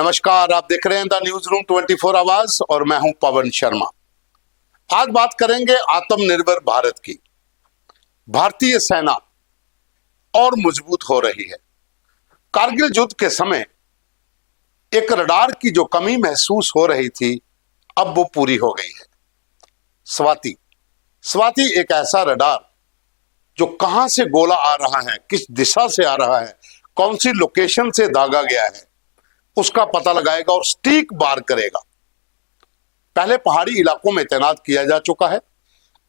नमस्कार, आप देख रहे हैं द न्यूज रूम 24 आवाज और मैं हूं पवन शर्मा। आज बात करेंगे आत्मनिर्भर भारत की। भारतीय सेना और मजबूत हो रही है। कारगिल युद्ध के समय एक रडार की जो कमी महसूस हो रही थी, अब वो पूरी हो गई है। स्वाति एक ऐसा रडार जो कहां से गोला आ रहा है, किस दिशा से आ रहा है, कौन सी लोकेशन से दागा गया है, उसका पता लगाएगा और सटीक वार करेगा। पहले पहाड़ी इलाकों में तैनात किया जा चुका है,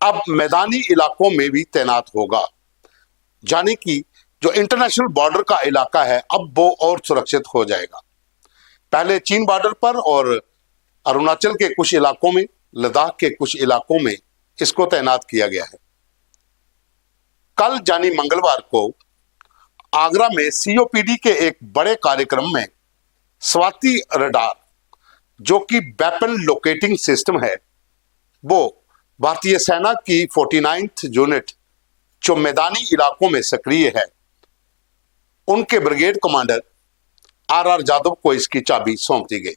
अब मैदानी इलाकों में भी तैनात होगा। यानी कि जो इंटरनेशनल बॉर्डर का इलाका है, अब वो और सुरक्षित हो जाएगा। पहले चीन बॉर्डर पर और अरुणाचल के कुछ इलाकों में, लद्दाख के कुछ इलाकों में इसको तैनात किया गया है। कल यानी मंगलवार को आगरा में सीओपीडी के एक बड़े कार्यक्रम में स्वाति रडार, जो कि वेपन लोकेटिंग सिस्टम है, वो भारतीय सेना की 49th यूनिट जो मैदानी इलाकों में सक्रिय है, उनके ब्रिगेड कमांडर आर यादव को इसकी चाबी सौंप दी गई।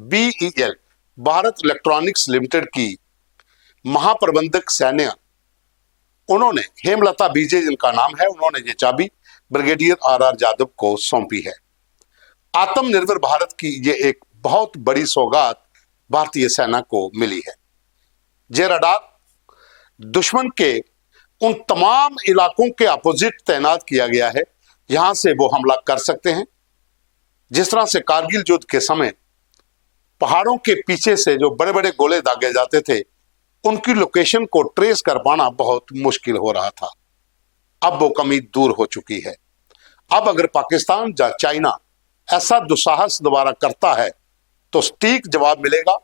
बीईएल भारत इलेक्ट्रॉनिक्स लिमिटेड की महाप्रबंधक सैन्य, उन्होंने हेमलता बीजे जिनका नाम है, उन्होंने ये चाबी ब्रिगेडियर आर यादव को सौंपी है। आत्मनिर्भर भारत की ये एक बहुत बड़ी सौगात भारतीय सेना को मिली है। ये रडार दुश्मन के उन तमाम इलाकों के अपोजिट तैनात किया गया है, यहां से वो हमला कर सकते हैं। जिस तरह से कारगिल युद्ध के समय पहाड़ों के पीछे से जो बड़े बड़े गोले दागे जाते थे, उनकी लोकेशन को ट्रेस कर पाना बहुत मुश्किल हो रहा था। अब वो कमी दूर हो चुकी है। अब अगर पाकिस्तान या चाइना ऐसा दुस्साहस दोबारा करता है तो सटीक जवाब मिलेगा।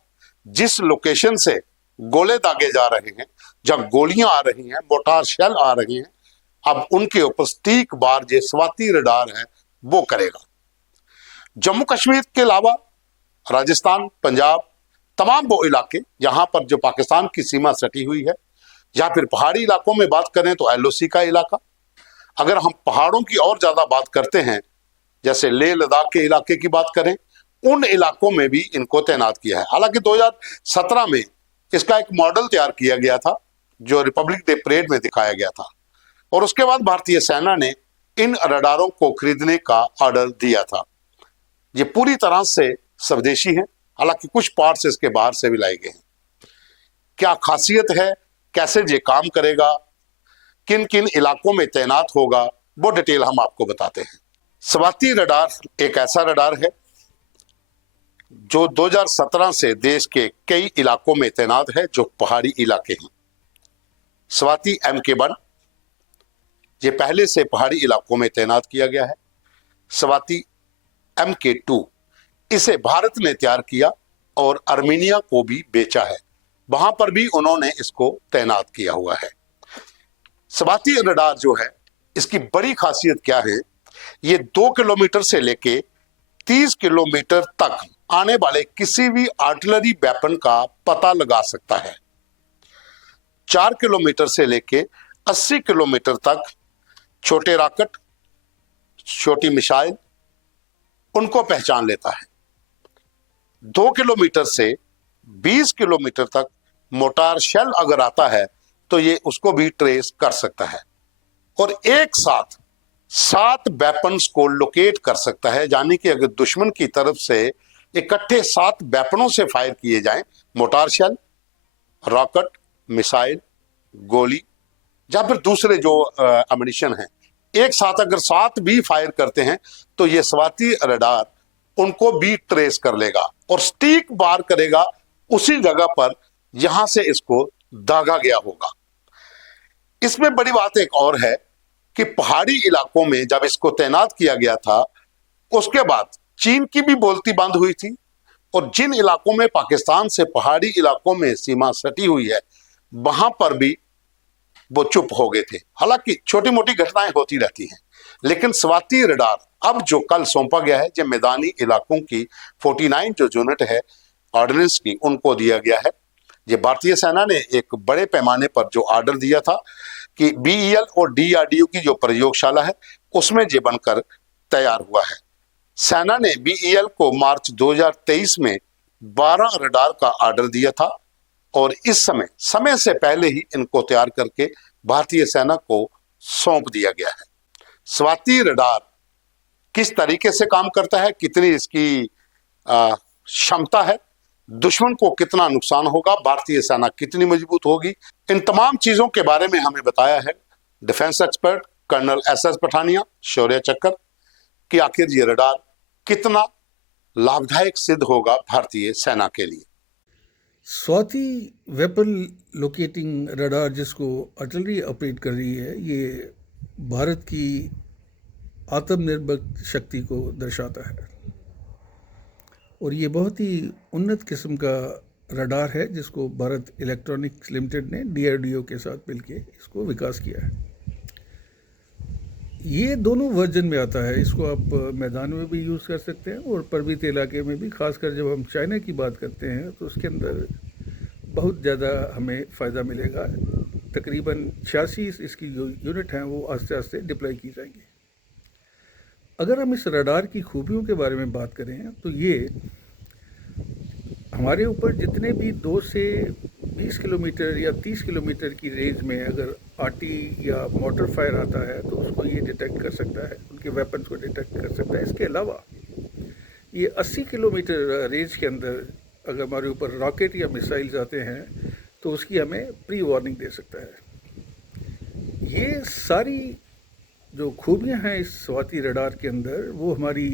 जिस लोकेशन से गोले दागे जा रहे हैं, जब गोलियां आ रही हैं, मोटार शेल आ रही हैं, अब उनके ऊपर सटीक वार जो स्वाति रडार है वो करेगा। जम्मू कश्मीर के अलावा राजस्थान, पंजाब, तमाम वो इलाके जहां पर जो पाकिस्तान की सीमा सटी हुई है, या फिर पहाड़ी इलाकों में बात करें तो एलओसी का इलाका। अगर हम पहाड़ों की और ज्यादा बात करते हैं, जैसे लेह लद्दाख के इलाके की बात करें, उन इलाकों में भी इनको तैनात किया है। हालांकि 2017 में इसका एक मॉडल तैयार किया गया था जो रिपब्लिक डे परेड में दिखाया गया था, और उसके बाद भारतीय सेना ने इन रडारों को खरीदने का ऑर्डर दिया था। ये पूरी तरह से स्वदेशी है, हालांकि कुछ पार्ट्स इसके बाहर से भी लाए गए हैं। क्या खासियत है, कैसे ये काम करेगा, किन किन इलाकों में तैनात होगा, वो डिटेल हम आपको बताते हैं। स्वाति रडार एक ऐसा रडार है जो 2017 से देश के कई इलाकों में तैनात है, जो पहाड़ी इलाके हैं। स्वाति MK1 ये पहले से पहाड़ी इलाकों में तैनात किया गया है। स्वाति MK2 इसे भारत ने तैयार किया और आर्मेनिया को भी बेचा है, वहां पर भी उन्होंने इसको तैनात किया हुआ है। स्वाति रडार जो है, इसकी बड़ी खासियत क्या है, ये 2 किलोमीटर से लेके 30 किलोमीटर तक आने वाले किसी भी आर्टिलरी वेपन का पता लगा सकता है। 4 किलोमीटर से लेके 80 किलोमीटर तक छोटे रॉकेट, छोटी मिसाइल, उनको पहचान लेता है। 2 किलोमीटर से 20 किलोमीटर तक मोटार शेल अगर आता है तो ये उसको भी ट्रेस कर सकता है, और एक साथ 7 वेपन्स को लोकेट कर सकता है। यानी कि अगर दुश्मन की तरफ से इकट्ठे 7 वेपनों से फायर किए जाएं, मोटार शेल, रॉकेट, मिसाइल, गोली या फिर दूसरे जो अम्युनिशन हैं, एक साथ अगर 7 भी फायर करते हैं तो ये स्वाति रडार उनको भी ट्रेस कर लेगा और सटीक वार करेगा उसी जगह पर यहां से इसको दागा गया होगा। इसमें बड़ी बात एक और है कि पहाड़ी इलाकों में जब इसको तैनात किया गया था, उसके बाद चीन की भी बोलती बंद हुई थी, और जिन इलाकों में पाकिस्तान से पहाड़ी इलाकों में सीमा सटी हुई है, वहां पर भी वो चुप हो गए थे। हालांकि छोटी मोटी घटनाएं होती रहती हैं, लेकिन स्वाति रडार अब जो कल सौंपा गया है, जो मैदानी इलाकों की 49 जो यूनिट है ऑर्डिनेंस की, उनको दिया गया है। ये भारतीय सेना ने एक बड़े पैमाने पर जो ऑर्डर दिया था कि बीईएल और डीआरडीओ की जो प्रयोगशाला है उसमें ये बनकर तैयार हुआ है। सेना ने बीईएल को मार्च 2023 में 12 रडार का ऑर्डर दिया था और इस समय से पहले ही इनको तैयार करके भारतीय सेना को सौंप दिया गया है। स्वाति रडार किस तरीके से काम करता है, कितनी इसकी क्षमता है, दुश्मन को कितना नुकसान होगा, भारतीय सेना कितनी मजबूत होगी, इन तमाम चीजों के बारे में हमें बताया है defence expert colonel SS Pathania Shaurya Chakra कि आखिर ये रडार कितना लाभदायक सिद्ध होगा भारतीय सेना के लिए। स्वाति वेपन लोकेटिंग रडार जिसको आर्टिलरी ऑपरेट कर रही है, ये भारत की आत्मनिर्भर शक्ति को दर्शाता है और ये बहुत ही उन्नत किस्म का रडार है जिसको भारत इलेक्ट्रॉनिक्स लिमिटेड ने डीआरडीओ के साथ मिलकर इसको विकास किया है। ये दोनों वर्जन में आता है, इसको आप मैदान में भी यूज़ कर सकते हैं और पर्वतीय इलाके में भी। खासकर जब हम चाइना की बात करते हैं तो उसके अंदर बहुत ज़्यादा हमें फ़ायदा मिलेगा। तकरीबन 86 इसकी जो यूनिट हैं वो आस्ते आस्ते डिप्लॉय की जाएंगी। अगर हम इस रडार की खूबियों के बारे में बात करें तो ये हमारे ऊपर जितने भी 2 से 20 किलोमीटर या 30 किलोमीटर की रेंज में अगर आरटी या मोटर फायर आता है तो उसको ये डिटेक्ट कर सकता है, उनके वेपन्स को डिटेक्ट कर सकता है। इसके अलावा ये 80 किलोमीटर रेंज के अंदर अगर हमारे ऊपर रॉकेट या मिसाइल्स आते हैं तो उसकी हमें प्री वार्निंग दे सकता है। ये सारी जो खूबियां हैं इस स्वाति रडार के अंदर वो हमारी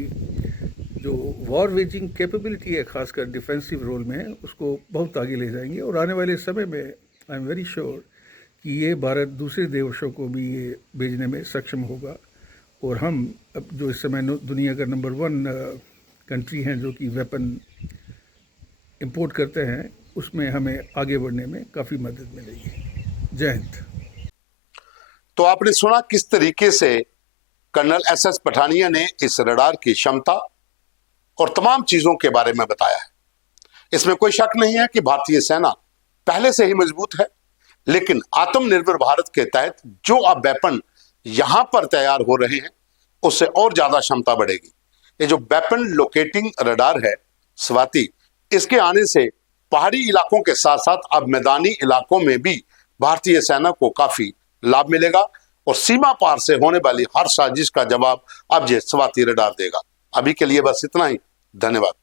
जो वॉर वेजिंग कैपेबिलिटी है खासकर डिफेंसिव रोल में उसको बहुत आगे ले जाएंगे और आने वाले समय में आई एम वेरी श्योर कि ये भारत दूसरे देशों को भी ये भेजने में सक्षम होगा और हम अब जो इस समय दुनिया का नंबर 1 कंट्री हैं जो कि वेपन इंपोर्ट करते हैं उसमें हमें आगे बढ़ने में काफ़ी मदद मिलेगी। जय हिंद। तो आपने सुना किस तरीके से कर्नल एसएस पठानिया ने इस रडार की क्षमता और तमाम चीजों के बारे में बताया है। इसमें कोई शक नहीं है कि भारतीय सेना पहले से ही मजबूत है, लेकिन आत्मनिर्भर भारत के तहत जो अब वेपन यहां पर तैयार हो रहे हैं उससे और ज्यादा क्षमता बढ़ेगी। ये जो वेपन लोकेटिंग रडार है स्वाति, इसके आने से पहाड़ी इलाकों के साथ साथ अब मैदानी इलाकों में भी भारतीय सेना को काफी लाभ मिलेगा और सीमा पार से होने वाली हर साजिश का जवाब अब ये स्वाति रडार देगा। अभी के लिए बस इतना ही। धन्यवाद।